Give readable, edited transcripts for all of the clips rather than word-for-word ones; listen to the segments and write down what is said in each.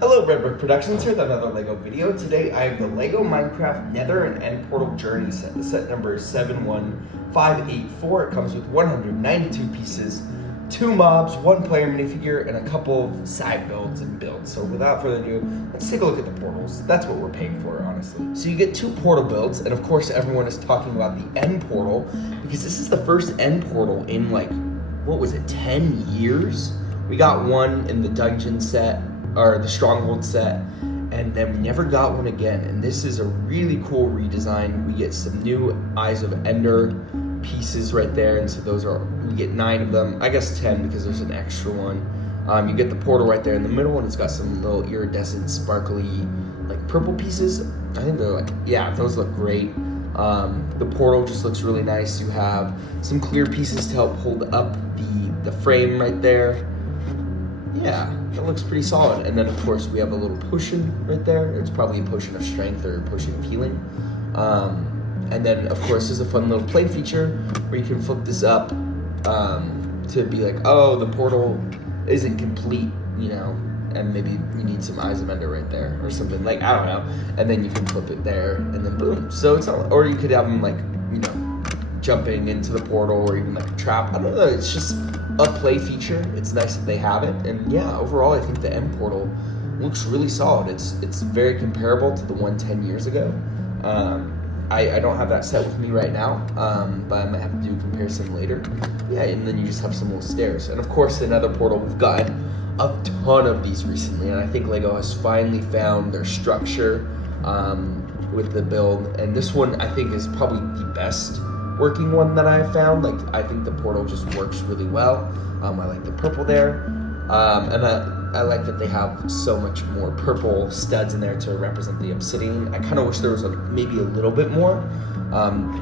Hello, Redbird Productions here with another LEGO video. Today I have the LEGO Minecraft Nether and End Portal Journey set. The set number is 71584. It comes with 192 pieces, 2 mobs, 1 player minifigure, and a couple of side builds and builds. So without further ado, let's take a look at the portals. That's what we're paying for, honestly. So you get 2 portal builds, and of course everyone is talking about the End Portal, because this is the first End Portal in 10 years? We got one in the dungeon set, or the Stronghold set, and then we never got one again. And this is a really cool redesign. We get some new Eyes of Ender pieces right there, and so we get 9 of them. I guess 10 because there's an extra one. You get the portal right there in the middle, and it's got some little iridescent, sparkly, purple pieces. I think they're those look great. The portal just looks really nice. You have some clear pieces to help hold up the frame right there. Yeah, that looks pretty solid. And then of course we have a little potion right there. It's probably a potion of strength or a potion of healing. And then of course there's a fun little play feature where you can flip this up to be like, oh, the portal isn't complete, and maybe you need some Eyes of Ender right there or something, I don't know. And then you can flip it there and then boom. So it's not, or you could have them jumping into the portal, or even a trap. I don't know, it's just a play feature. It's nice that they have it. And yeah, overall I think the End Portal looks really solid. It's very comparable to the one 10 years ago. I don't have that set with me right now, but I might have to do a comparison later. Yeah, and then you just have some little stairs. And of course, another portal, we've gotten a ton of these recently, and I think LEGO has finally found their structure with the build. And this one I think is probably the best working one that I've found. I think the portal just works really well. I like the purple there, and I like that they have so much more purple studs in there to represent the obsidian. I kind of wish there was maybe a little bit more.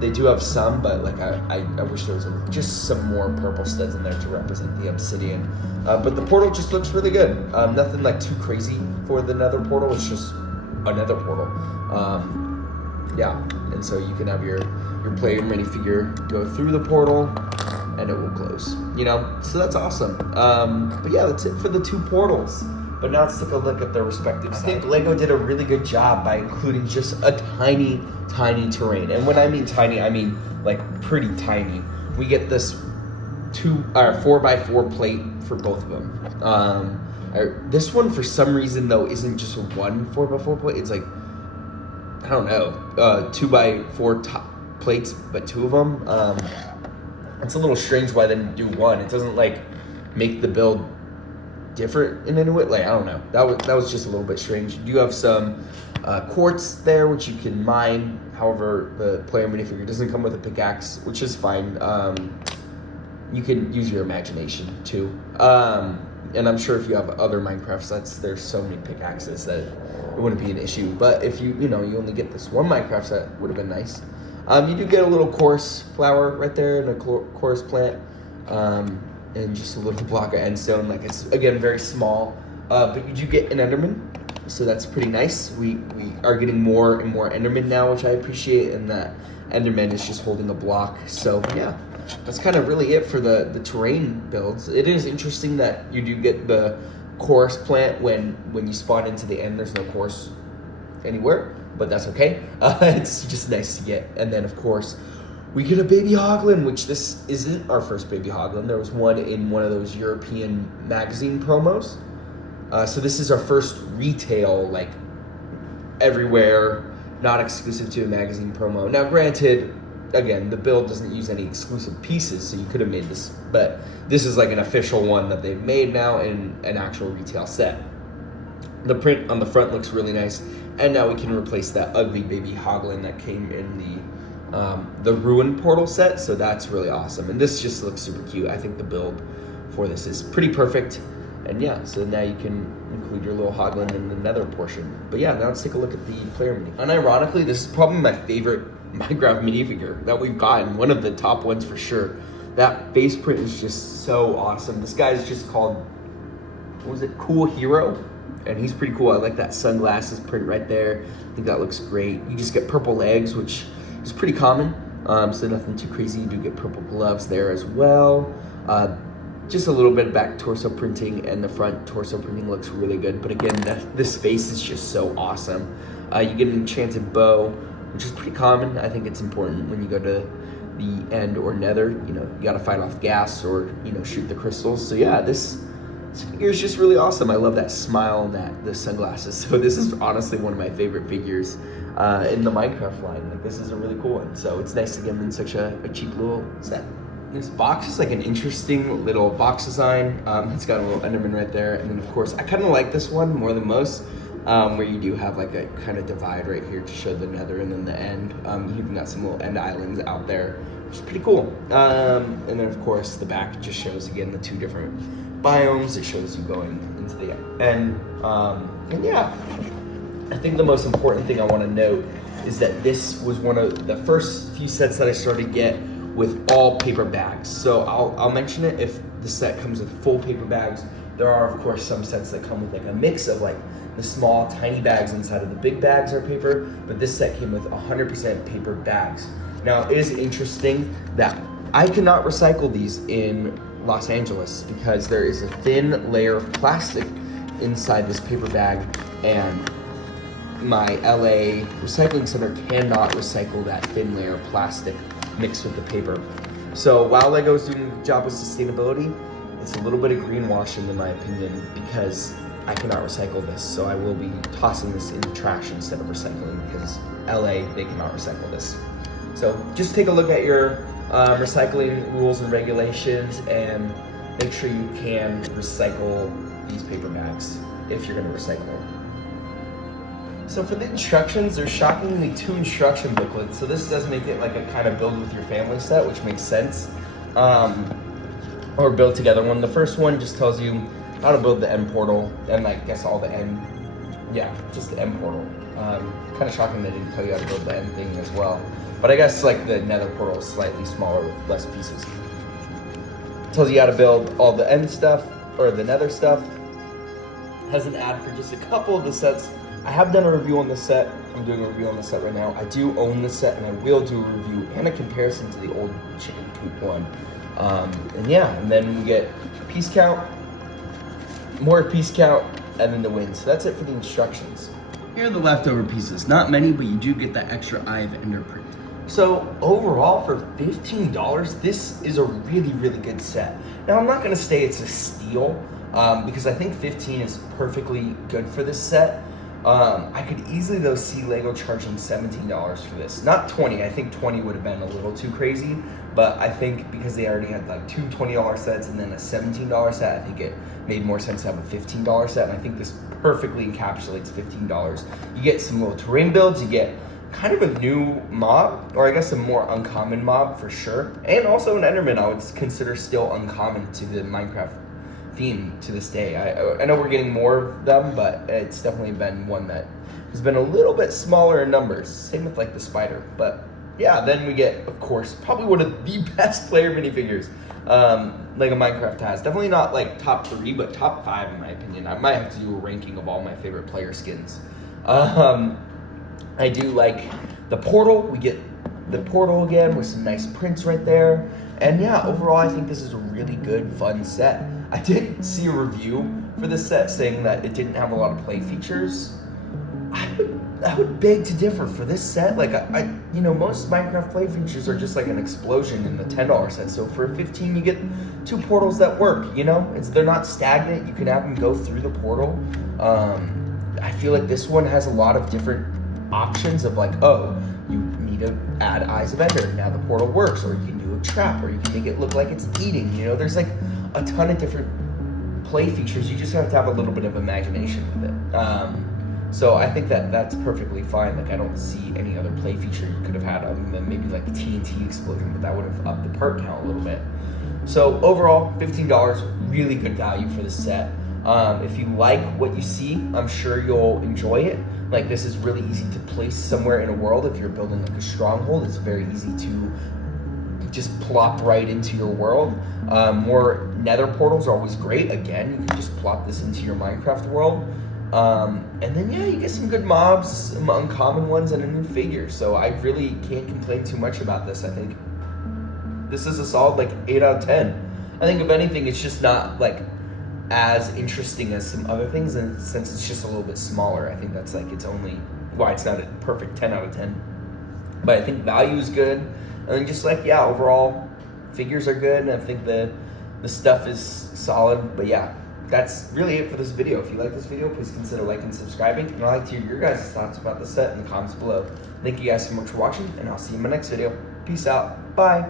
They do have some, but I wish there was just some more purple studs in there to represent the obsidian. But the portal just looks really good. Nothing too crazy for the Nether portal. It's just another portal. Yeah, and so you can have your player minifigure go through the portal and it will close, so that's awesome. But yeah, that's it for the 2 portals. But now let's take a look at their respective sides. I think LEGO did a really good job by including just a tiny terrain. And when I mean tiny, I mean pretty tiny. We get this 4x4 plate for both of them. This one for some reason though isn't just one 4x4 plate. It's I don't know, 2x4 plates, but 2 of them. It's a little strange why they didn't do one. It doesn't make the build different in any way. I don't know. That was just a little bit strange. You do have some quartz there, which you can mine. However, the player minifigure doesn't come with a pickaxe, which is fine. You can use your imagination too. And I'm sure if you have other Minecraft sets, there's so many pickaxes that it wouldn't be an issue. But if you only get this one Minecraft set, would have been nice. You do get a little chorus flower right there and a chorus plant, and just a little block of endstone. It's again very small, but you do get an Enderman, so that's pretty nice. We are getting more and more Enderman now, which I appreciate, and that Enderman is just holding a block. So yeah, that's kind of really it for the terrain builds. It is interesting that you do get the chorus plant when you spawn into the end. There's no chorus anywhere, but that's okay. It's just nice to get. And then of course we get a baby hoglin, which this isn't our first baby hoglin. There was one in one of those European magazine promos. So this is our first retail, everywhere, not exclusive to a magazine promo. Now granted, again, the build doesn't use any exclusive pieces, so you could have made this, but this is an official one that they've made now in an actual retail set. The print on the front looks really nice, and now we can replace that ugly baby hoglin that came in the Ruin portal set, so that's really awesome. And this just looks super cute. I think the build for this is pretty perfect. And yeah, so now you can include your little hoglin in the Nether portion. But yeah, now let's take a look at the player mini. Unironically, this is probably my favorite Minecraft minifigure that we've gotten. One of the top ones for sure. That face print is just so awesome. This guy is just called, what was it, Cool Hero? And he's pretty cool. I like that sunglasses print right there. I think that looks great. You just get purple legs, which is pretty common. So nothing too crazy. You do get purple gloves there as well. just a little bit back torso printing, and the front torso printing looks really good. But again, this face is just so awesome. You get an enchanted bow, which is pretty common. I think it's important when you go to the end or nether. You know, you gotta fight off gas or, you know, shoot the crystals. So yeah, this figure is just really awesome. I love that smile and the sunglasses. So this is honestly one of my favorite figures in the Minecraft line. Like, this is a really cool one. So it's nice to get them in such a cheap little set. This box is like an interesting little box design. It's got a little Enderman right there. And then of course, I kind of like this one more than most, where you do have like a kind of divide right here to show the nether and then the end. You even got some little end islands out there, which is pretty cool. And then of course, the back just shows again the two different biomes. It shows you going into the end. And yeah, I think the most important thing I want to note is that this was one of the first few sets that I started to get with all paper bags. So I'll mention it if the set comes with full paper bags. There are of course some sets that come with like a mix of like the small tiny bags inside of the big bags are paper, but this set came with 100% paper bags. Now it is interesting that I cannot recycle these in Los Angeles because there is a thin layer of plastic inside this paper bag, and my LA recycling center cannot recycle that thin layer of plastic mixed with the paper. So while Lego is doing a good job with sustainability, it's a little bit of greenwashing in my opinion because I cannot recycle this. So I will be tossing this in the trash instead of recycling because LA, they cannot recycle this. So just take a look at your recycling rules and regulations and make sure you can recycle these paper bags if you're gonna recycle them. So for the instructions, there's shockingly 2 instruction booklets. So this does make it like a kind of build with your family set, which makes sense. Or build together one. The first one just tells you how to build the end portal and I guess all the end, just the end portal. Kind of shocking they didn't tell you how to build the end thing as well. But I guess like the nether portal is slightly smaller with less pieces. Tells you how to build all the end stuff or the nether stuff. Has an ad for just a couple of the sets. I have done a review on this set. I'm doing a review on the set right now. I do own the set and I will do a review and a comparison to the old chicken coop one. And then we get piece count, more piece count, and then the win. So that's it for the instructions. Here are the leftover pieces. Not many, but you do get that extra Eye of Ender print. So overall, for $15, this is a really, really good set. Now I'm not gonna say it's a steal, because I think 15 is perfectly good for this set. I could easily though see Lego charging $17 for this. Not 20, I think 20 would have been a little too crazy, but I think because they already had like 2 $20 sets and then a $17 set, I think it made more sense to have a $15 set, and I think this perfectly encapsulates $15. You get some little terrain builds, you get kind of a new mob, or I guess a more uncommon mob for sure, and also an Enderman I would consider still uncommon to the Minecraft theme to this day. I know we're getting more of them, but it's definitely been one that has been a little bit smaller in numbers. Same with like the spider. But yeah, then we get, of course, probably one of the best player minifigures Lego Minecraft has. Definitely not like top 3, but top 5 in my opinion. I might have to do a ranking of all my favorite player skins. I do like the portal. We get the portal again with some nice prints right there. And yeah, overall, I think this is a really good, fun set. I did see a review for this set saying that it didn't have a lot of play features. I would beg to differ for this set. Like, most Minecraft play features are just like an explosion in the $10 set. So for 15, you get 2 portals that work, they're not stagnant. You can have them go through the portal. I feel like this one has a lot of different options of like, oh, you need to add Eyes of Ender. Now the portal works, or you can do a trap, or you can make it look like it's eating. There's like a ton of different play features. You just have to have a little bit of imagination with it. So I think that that's perfectly fine. Like, I don't see any other play feature you could have had other than maybe like TNT explosion, but that would have upped the part count a little bit. So overall, $15, really good value for the set. If you like what you see, I'm sure you'll enjoy it. Like, this is really easy to place somewhere in a world. If you're building like a stronghold, it's very easy to just plop right into your world. More nether portals are always great. Again, you can just plop this into your Minecraft world. And then you get some good mobs, some uncommon ones, and a new figure. So I really can't complain too much about this. I think this is a solid like 8 out of 10. I think if anything, it's just not like as interesting as some other things, and since it's just a little bit smaller, I think that's like it's only why it's not a perfect 10 out of 10. But I think value is good, and then just like yeah, overall figures are good, and I think the stuff is solid. But yeah, that's really it for this video. If you like this video, please consider liking and subscribing, and I'd like to hear your guys' thoughts about the set in the comments below. Thank you guys so much for watching, and I'll see you in my next video. Peace out. Bye.